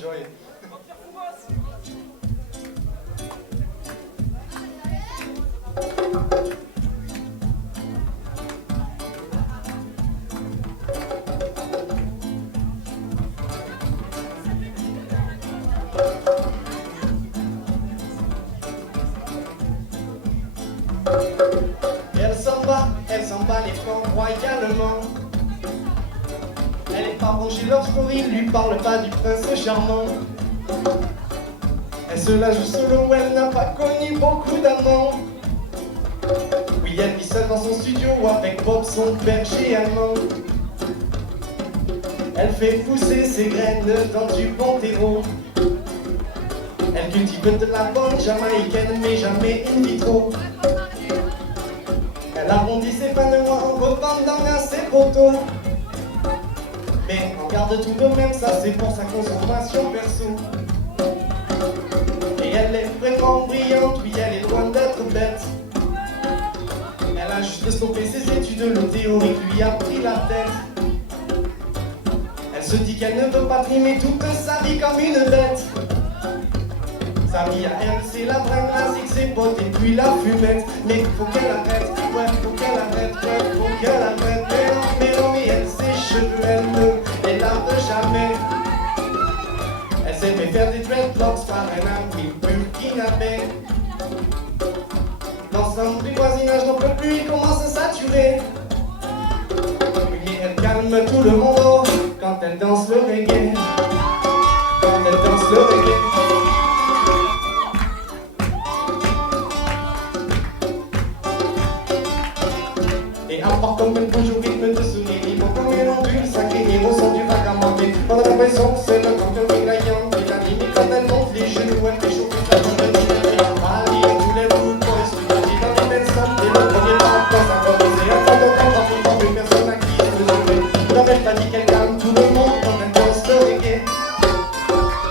enjoy. Elle s'en bat les flancs royalement. Elle est pas rangée lorsqu'on lui parle pas du prince charmant. Elle se la joue solo, elle n'a pas connu beaucoup d'amants. Oui, elle vit seule dans son studio avec Bob, son berger allemand. Elle fait pousser ses graines dans du bon terreau. Elle cultive de la bonne jamaïcaine, mais jamais in vitro. Elle arrondit ses fins de mois en revendant à ses poteaux. Mais on garde tout de même, ça c'est pour sa consommation perso. Et elle est vraiment brillante, oui elle est loin d'être bête. Elle a juste stoppé ses études, le théorique lui a pris la tête. Elle se dit qu'elle ne veut pas trimer toute sa vie comme une bête. Sa vie à elle, c'est la vraie classique, ses potes et puis la fumette. Mais faut qu'elle arrête, ouais, faut qu'elle arrête, ouais, faut qu'elle arrête. Mais non, elle, ses cheveux, elle ne les lave jamais. Elle s'est fait faire des dreadlocks par un ami burkinabé. L'ensemble du voisinage n'en peut plus, il commence à saturer. Mais elle calme tout le monde quand elle danse le reggae. Quand elle danse le reggae. Comme elle bouge au rythme de ce rythme, comme elle ondule, sacré héros sont du vagabondé. On a l'impression que c'est le temps que Miglayan et la limite quand elle monte les genoux, elle fait chauffer sa jambe de dîner. Ali et tous les routes pour estudier dans les personnes. Et le premier pas, quand ça va poser un temps de temps, pour une personne à qui se lever. N'avait pas dit qu'elle calme tout le monde quand elle danse le reggae.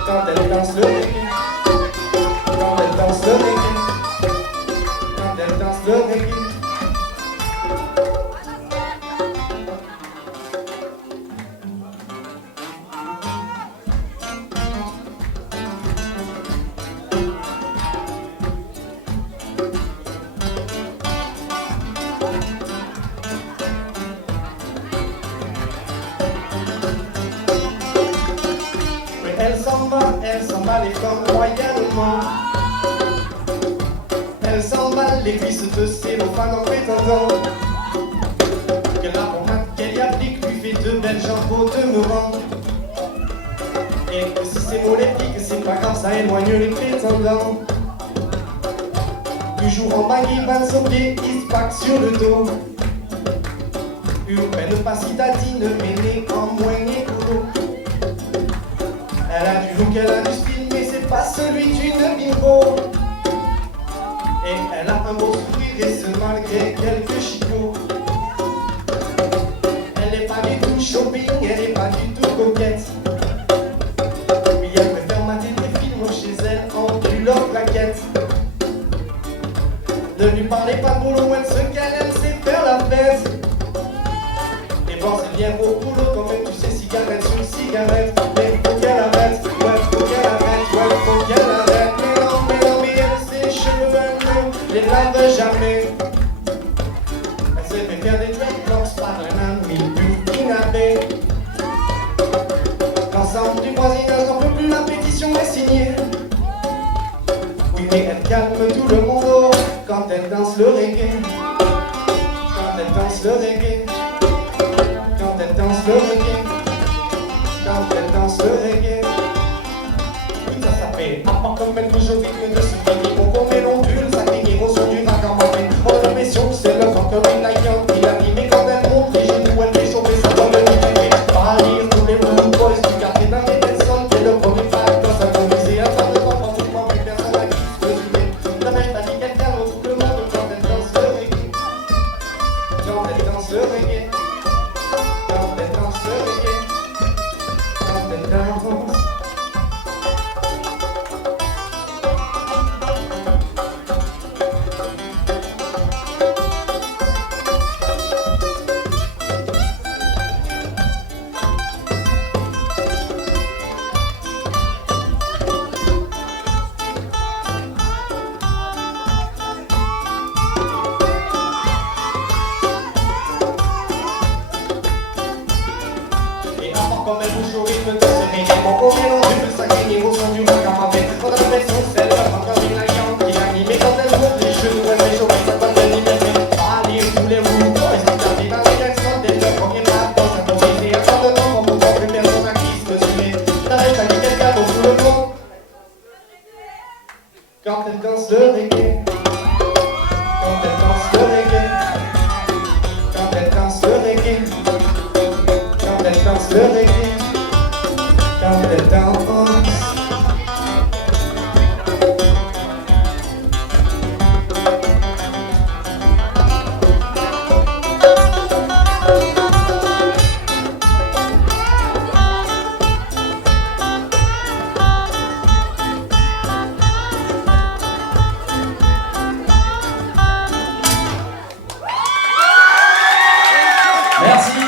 Quand elle danse le reggae. Quand elle danse le reggae. Quand elle danse le reggae. Elle s'en bat les cornes royalement. Elle s'emballe les cuisses de ses fans en prétendant que la pommade qu'elle y applique lui fait de belles jambes au demeurant. Et que si ses mots les piquent, c'est pas grave, ça éloigne les prétendants. Toujours en baggy, van son pied, il se pack sur le dos. Urbaine pas citadine, mais née en moigné couteau. Elle a du look, elle a du style, mais c'est pas celui d'une bimbo. Et elle a un beau sourire et ce malgré quelques chicots. Elle est pas du tout shopping, elle est pas du tout coquette. Oui, elle préfère mater des films chez elle en culotte plaquette. Ne lui parlez pas de boulot, elle ce qu'elle aime c'est faire la fête. Et bon c'est bien au boulot quand même, tu sais, cigarette sur cigarette. Mais faut qu'elle arrête, ouais, faut qu'elle arrête, ouais, faut qu'elle arrête. Mais non, mais elle, ses cheveux, elle ne les lave jamais. Elle s'est fait faire des dreadlocks par un ami burkinabé. L'ensemble du voisinage n'en peut plus, la pétition est signée. Oui, mais elle calme tout le monde quand elle danse le reggae. Quand elle danse le reggae. Quand elle danse le reggae. Quand elle danse le reggae. Oui, ça s'appelle à part comme elle bouge au rythme de ce qui bon comme elle ondule, ça crie au son du vagabondé. On a l'impression que c'est le vent comme une laïenne qui l'anime. Et quand elle monte les genoux, elle fait chauffer sa jambe de dîner. Pas lire tous les rude boys du quartier dans les personnes. C'est le premier pas quand ça commence à faire de temps pratiquement plus personne à qui se mesurer. N'avais pas dit qu'elle calme tout le monde quand elle danse le reggae. Quand elle danse le reggae. Quand elle danse le reggae. Quand elle danse. danse le reggae, quand elle danse le reggae, quand elle danse le reggae, quand elle danse le reggae, quand elle danse. Merci.